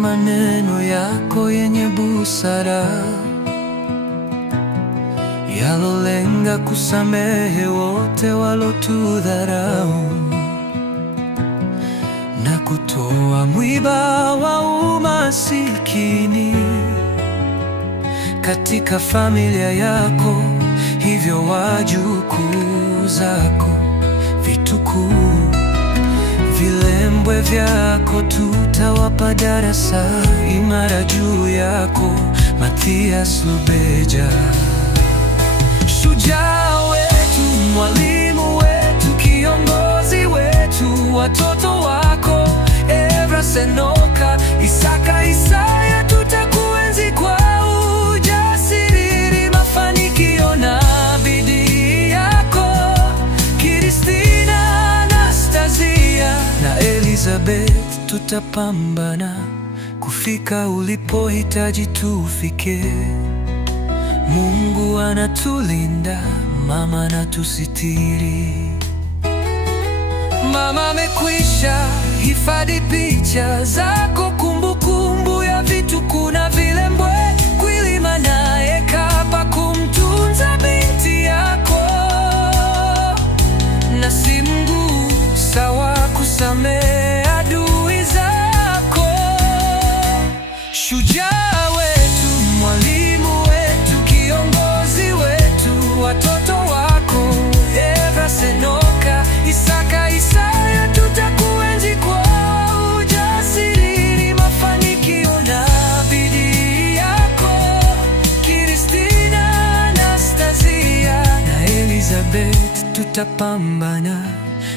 maneno yako yenye busara yalolenga kusamehe wote walotudharau na kutoa mwiba wa umasikini katika familia yako. Hivyo wajukuu zako vitukuu, vilembwe vyako tutawapa darasa imara juu yako. Mathias Lubeja, shujaa wetu, mwalimu wetu, kiongozi wetu, watoto wako Evra, Senoka, Isaka, Isaya, tutakuenzi kwa ujasiri, mafanikio na bidii yako. Kristina, Anastasia na Elizabeth, tutapambana kufika ulipohitaji tufike. Mungu anatulinda, mama anatusitiri. Mama amekwisha hifadhi picha zako, kumbukumbu ya vitukuu na vilembwe. Kwilima naye kapa kumtunza binti yako, na si mguu sawa kusamehe adui zako. Shujaa wetu, mwalimu wetu, kiongozi wetu, watoto wako Evra, Senoka, Isaka, Isaya, tutakuenzi kwa ujasiri, mafanikio na bidii yako. Kristina, Anastasia na Elizabeth, tutapambana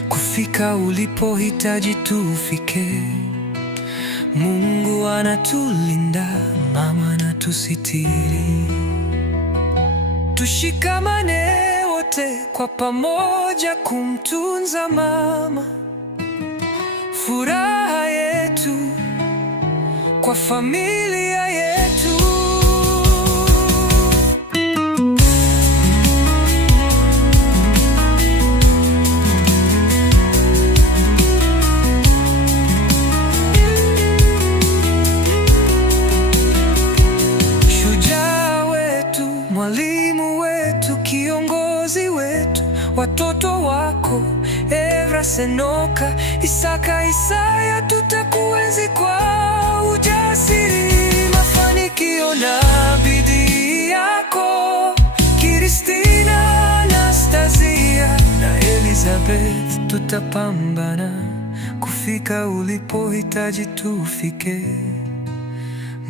kufika ulipohitaji tufike. Mungu anatulinda, mama anatusitiri. Tushikamane wote kwa pamoja kumtunza mama, furaha yetu kwa familia yetu. Mwalimu wetu, kiongozi wetu, watoto wako Evra, Senoka, Isaka, Isaya, tutakuenzi kwa ujasiri, mafanikio na bidii yako. Kristina, Anastasia na Elizabeth, tutapambana kufika ulipohitaji tufike.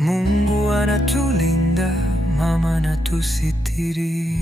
Mungu anatulinda, mama anatusitiri.